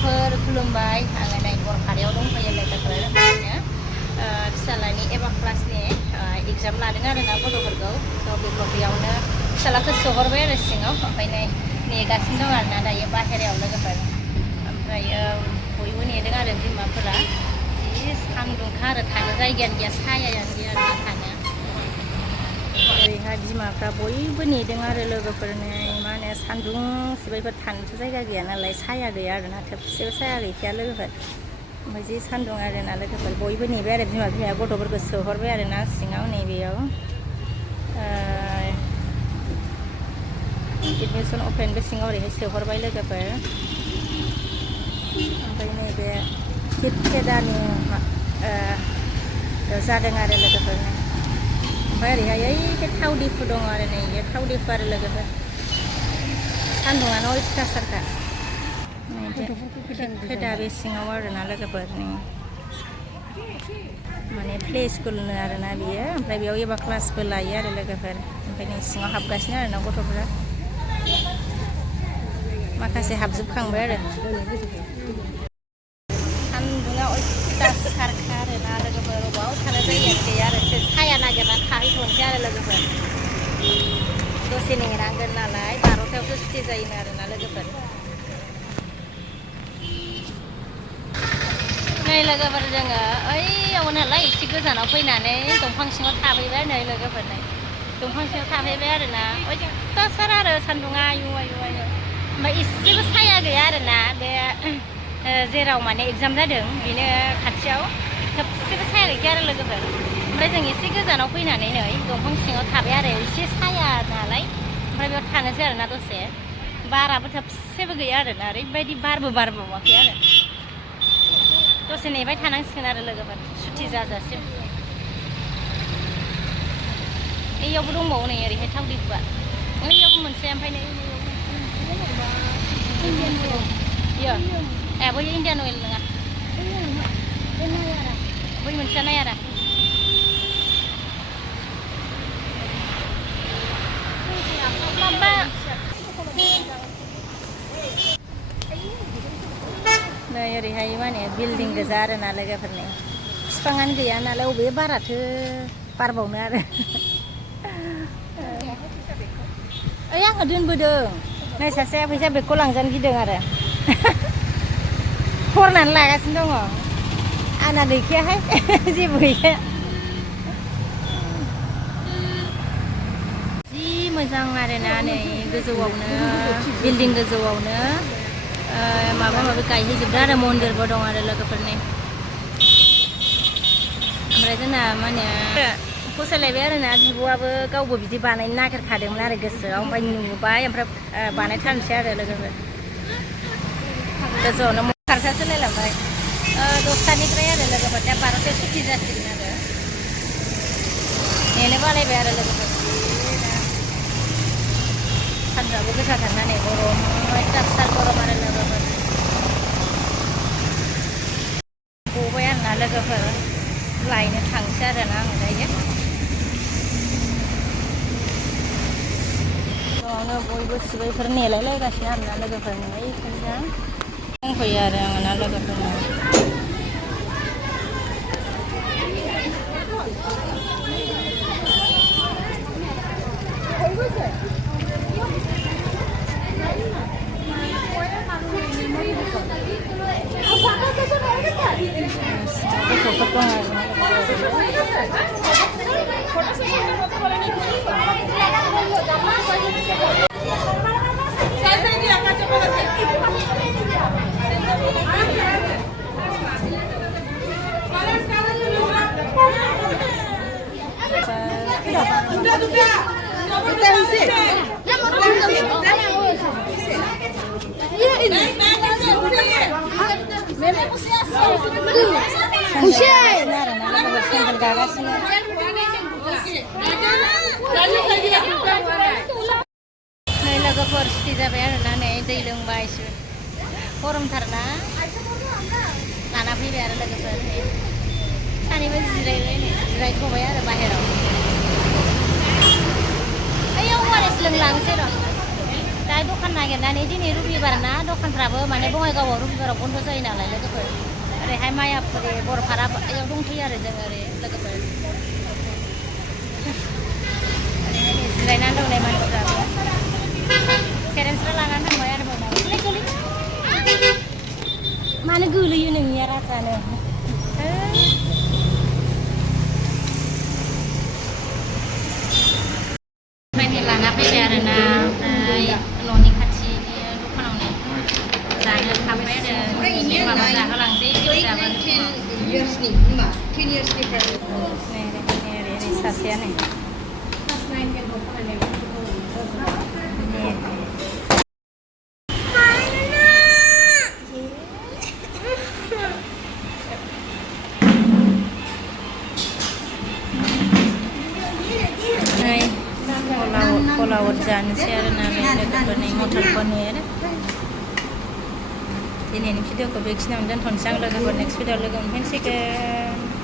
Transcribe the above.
लोगोफोर खुलुमबाय आङो नै बरखारियाव दंफैयो लोगोफोर फिसालानि एबा क्लासनि एग्जाम लादों आरोना गथ'फोरखौ थ' बेयावनो फिसालाखौ सोहरबाय आरो सिङाव ओमफ्राय नै नेगासिनो दं आरोना दायो बाहेरायाव लोगोफोर ओमफ्रायो बयबो नेदों आरो बिमाफोरा जि सान्दुंखा आरो थानो जायगायानो गैया सायायानो गैया आरो थानो ओरैहाय बिमाफ्रा बयबो नेदों आरो लोगोफोरनो मा होनो सान्दुं सिबायफोर थानोसो जायगा गैया नालाय साया गैया आरोना थोबसेबो साया गैखाया लोगोफोर ओमफ्राय जि सान्दुं आरोना लोगोफोर बयबो नेबाय आरो बिमाया गथ'फोरखौ सोहरबाय आरोना सिङाव नैबेयाव एडमिसन अपेनबो सिङाव ओरैहाय सोहरबाय लोगोफोर ओमफ्राय नैबे खेदानि जादों आरो लोगोफोरनो ओमफ्राय ओरैहाय बे थाव दिफु दङ आरो नै बे थाव दिफु आरो लोगोफोर सान्दुङानो अयथासारखा खेदा बे सिङाव आरोना लोगोफोर माने प्ले स्कुलनो आरोना बियो ओमफ्राय बेयाव एबा क्लासबो लायो आरो लोगोफोर ओमफ्राय नै सिङाव हाबगासिनो आरोना गथ'फोरा माखासे हाबजोबखांबाय आरो सान्दुङा अयथासारखा आरोना लोगोफोर अबाव थानो जायगायानो गैया आरो साया नागिरना थाहैथ'नोसै आरो लोगोफोर दसे नेनांगोन नालाय 12थायावसो सुटि जायोनो आरोना लोगोफोर नै लोगोफोर जोङो ओइयाव नालाय एसे गोजानाव फैनानै दंफां सिङाव थाफैबाय नै लोगोफोर नै दंफां सिङाव थाफैबाय आरोना अयथासार आरो सान्दुङा आयु ओमफ्राय एसेबो साया गैया आरोना बे जेराव माने एग्जाम जादों बेनो खाथियाव थोबसेबो साया गैखाया आरो लोगोफोर ओमफ्राय जों एसे गोजानाव फैनानै नै दंफां सिङाव थाबाय आरो एसे साया नालाय ओमफ्राय बेयाव थानोसै आरोना दसे बाराबो थोबसेबो गैया आरोना ओरैबायदि बारबो बारबावाखै आरो दसे नेबाय थानांसिगोन आरो लोगोफोर सुटि जाजासिम ओइयावबो दंबावो नै ओरैहाय थाव दिफुआ ओइयावबो मोनसे ओमफ्राय नै इयो ए बै इन्डियान अइल नङा बै मोनसेया नायारा माबा नै ओरैहाय माने बिल्डिं गोजा आरोना लोगोफोरनि बिफाङानो गैया नालाय अबे बाराथो बारबावनो आरो ओइ आङो दोनबोदों नै सासेया फैसा बेगखौ लांजानो गिदों आरो हरनानै लागासिनो दङ आंना गैखायाहाय जेबो गैखाया जि मोजां आरोना नै गोजौआवनो बिल्डिं गोजौआवनो माबा माबि गायहैजोबदों आरो मन्दिरबो दं आरो लोगोफोरनि ओमफ्राय जोंना मा होनो फसायलायबाय आरोना बिब'आबो गावबो बिदि बानायनो नागिरखादोंमोन आरो गोसोआव ओमफ्राय नुबाय ओमफ्राय बानायथारनोसै आरो लोगोफोर गोजौआवनो खारसा सोलायलांबाय 10थानिफ्राय आरो लोगोफोर दा 12थायाव सुटि जासिगोन आरो नेनो बालायबाय आरो लोगोफोर सान्दुंआबो गोसाथार ना नै गरम अयथासार गरम आरो लोगोफोर गबाय आरोना लोगोफोर लायनो थांसै आरोना आं दायो न'आवनो बयबो सिबायफोर नेलायलायगासिनो आरोना लोगोफोरनो ओइखायनो दंफैयो आरो आङो ना लोगोफोरनो गथ'फोर दं नै लोगोफोर सुटि जाबाय आरोना नै दै लोंबाय गरमथारना लाना फैबाय आरो लोगोफोर सानैबो जिरायथ'बाय आरो बाहेराव ओइयाव वारेस लोंलांसै र' दा ओमफ्राय दखान नागिरनानै दिनै रबिबार ना दखानफ्राबो माने बङाइगावआव रबिबाराव बन्द' जायो नालाय लोगोफोर ओरैहाय मायापुरि बर'पारा याव दंफैयो आरो जों ओरै लोगोफोर ओरैहाय जिरायनानै दं नै मानसिफ्राबो पेरेन्टसफ्रा लानानै थांबाय आरो मानो गोलैयो नोंनिया राजानो लाना फैबाय आरोना ओमफ्राय न'नि खाथिनि दखानावनो जानो थांबाय आरो माबा जाहोलांसै सासेयानो फलावर जानोसै आरोना बे लोगोफोरनि मटर पनिर दिनैनि भिडिअखौ बेखिनियावनो दोनथ'नोसै आं लोगोफोर नेक्स्ट भिडिअ लोगो मोनफिनसिगोन